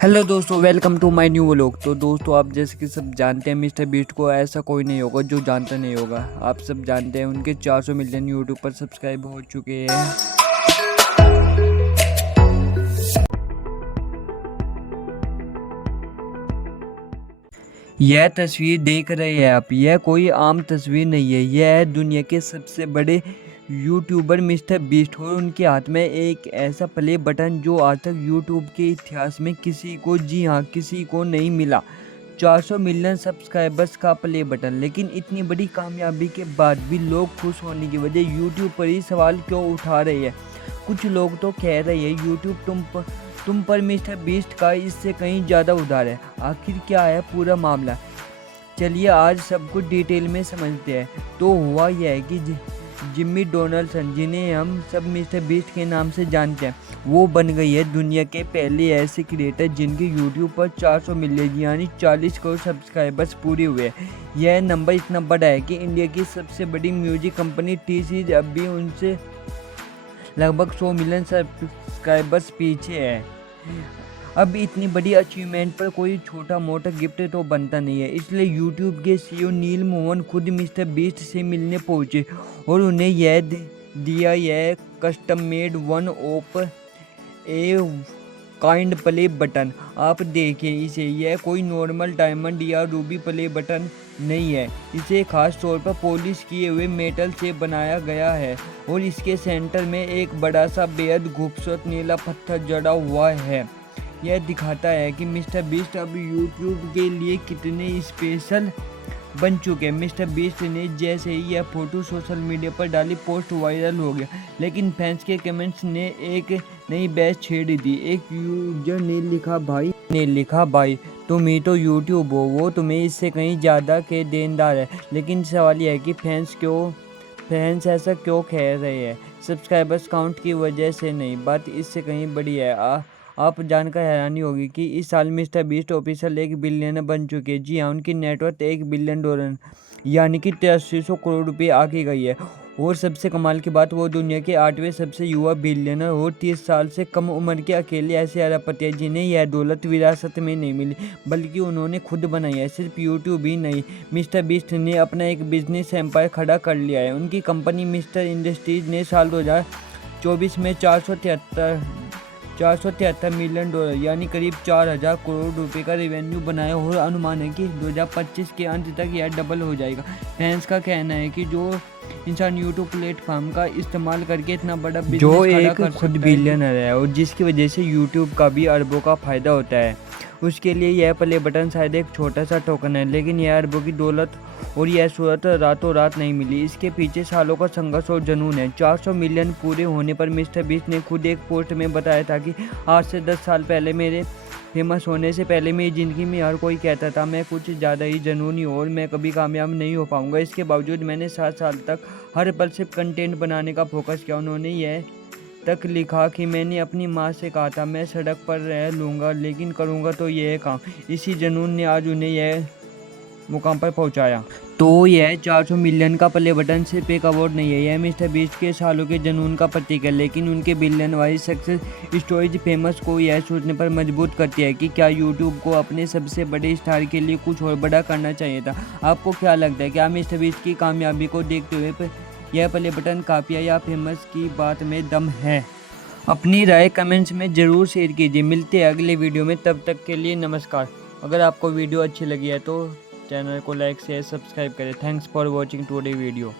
Hello दोस्तों, welcome to my new vlog. तो दोस्तों, आप जैसे कि सब जानते हैं, मिस्टर बीस्ट को ऐसा कोई नहीं होगा जो जानता नहीं होगा। आप सब जानते हैं, उनके 400 मिलियन यूट्यूब पर सब्सक्राइब हो चुके हैं। यह तस्वीर देख रहे हैं आप, यह कोई आम तस्वीर नहीं है। यह है दुनिया के सबसे बड़े यूट्यूबर मिस्टर बीस्ट और उनके हाथ में एक ऐसा प्ले बटन जो आज तक यूट्यूब के इतिहास में किसी को, जी हाँ, किसी को नहीं मिला। 400 मिलियन सब्सक्राइबर्स का प्ले बटन। लेकिन इतनी बड़ी कामयाबी के बाद भी लोग खुश होने की वजह यूट्यूब पर ही सवाल क्यों उठा रहे हैं। कुछ लोग तो कह रहे हैं यूट्यूब तुम पर मिस्टर बीस्ट का इससे कहीं ज़्यादा उधार है। आखिर क्या है पूरा मामला, चलिए आज सब कुछ डिटेल में समझते हैं। तो हुआ यह है कि जिम्मी डोनाल्डसन, जिन्हें हम सब मिस्टर बीस्ट के नाम से जानते हैं, वो बन गई है दुनिया के पहले ऐसे क्रिएटर जिनके यूट्यूब पर 400 मिलियन यानी 40 करोड़ सब्सक्राइबर्स पूरे हुए हैं। यह नंबर इतना बड़ा है कि इंडिया की सबसे बड़ी म्यूजिक कंपनी टी सीरीज अब भी उनसे लगभग 100 मिलियन सब्सक्राइबर्स पीछे है। अब इतनी बड़ी अचीवमेंट पर कोई छोटा मोटा गिफ्ट तो बनता नहीं है, इसलिए यूट्यूब के सीईओ नील मोहन खुद मिस्टर बीस्ट से मिलने पहुंचे और उन्हें यह दिया यह custom made one of a kind play button. आप देखिए इसे, यह कोई नॉर्मल डायमंड या रूबी प्ले बटन नहीं है। इसे खास तौर पर पॉलिश किए हुए मेटल से बनाया गया है और इसके सेंटर में एक बड़ा सा बेहद खूबसूरत नीला पत्थर जड़ा हुआ है। यह दिखाता है कि मिस्टर बीस्ट अब यूट्यूब के लिए कितने स्पेशल बन चुके हैं। मिस्टर बीस्ट ने जैसे ही यह फोटो सोशल मीडिया पर डाली, पोस्ट वायरल हो गया, लेकिन फैंस के कमेंट्स ने एक नई बहस छेड़ दी। एक यूजर ने लिखा भाई तुम ही तो यूट्यूब हो, वो तुम्हें इससे कहीं ज़्यादा के देनदार है। लेकिन सवाल यह है कि फैंस ऐसा क्यों कह रहे हैं? सब्सक्राइबर्स काउंट की वजह से नहीं, बात इससे कहीं बड़ी है। आप जानकर हैरानी होगी कि इस साल मिस्टर बीस्ट ऑफिशियल 1 बिलियनर बन चुके हैं। जी हाँ, उनकी नेटवर्थ $1 बिलियन यानी कि 8300 करोड़ रुपये आगे गई है। और सबसे कमाल की बात, वो दुनिया के 8वें सबसे युवा बिलियनर और 30 साल से कम उम्र के अकेले ऐसे अरबपति हैं जिन्हें यह दौलत विरासत में नहीं मिली, बल्कि उन्होंने खुद बनाई है। सिर्फ यूट्यूब ही नहीं, मिस्टर बीस्ट ने अपना एक बिजनेस एम्पायर खड़ा कर लिया है। उनकी कंपनी मिस्टर इंडस्ट्रीज ने साल 2024 में 473 मिलियन डॉलर यानी करीब 4000 करोड़ रुपए का रेवेन्यू बनाया और अनुमान है कि 2025 के अंत तक यह डबल हो जाएगा। फैंस का कहना है कि जो इंसान यूट्यूब प्लेटफॉर्म का इस्तेमाल करके इतना बड़ा बिजनेस खड़ा कर खुद बिलियनर है और जिसकी वजह से यूट्यूब का भी अरबों का फ़ायदा होता है, उसके लिए यह प्ले बटन शायद एक छोटा सा टोकन है। लेकिन यह अरबों की दौलत और यह सूरत रातों रात नहीं मिली, इसके पीछे सालों का संघर्ष और जुनून है। 400 मिलियन पूरे होने पर मिस्टर बीस्ट ने खुद एक पोस्ट में बताया था कि आज से 10 साल पहले, मेरे फेमस होने से पहले, मेरी ज़िंदगी में हर कोई कहता था मैं कुछ ज़्यादा ही जुनूनी और मैं कभी कामयाब नहीं हो पाऊँगा। इसके बावजूद मैंने 7 साल तक हर पल सिर्फ कंटेंट बनाने का फोकस किया। उन्होंने यह तक लिखा कि मैंने अपनी माँ से कहा था मैं सड़क पर रह लूँगा लेकिन करूँगा तो यह काम। इसी जुनून ने आज उन्हें यह मुकाम पर पहुँचाया। तो यह 400 मिलियन का प्ले बटन सिर्फ एक अवार्ड नहीं है, यह मिस्टर बीस्ट के सालों के जुनून का प्रतीक है। लेकिन उनके बिलियन वाली सक्सेस स्टोरीज फेमस को यह सोचने पर मजबूर करती है कि क्या यूट्यूब को अपने सबसे बड़े स्टार के लिए कुछ और बड़ा करना चाहिए था। आपको क्या लगता है, क्या मिस्टर बीस्ट की कामयाबी को देखते हुए यह प्ले बटन काफिया या फेमस की बात में दम है? अपनी राय कमेंट्स में ज़रूर शेयर कीजिए। मिलते हैं अगले वीडियो में, तब तक के लिए नमस्कार। अगर आपको वीडियो अच्छी लगी है तो चैनल को लाइक शेयर सब्सक्राइब करें। Thanks for watching today video.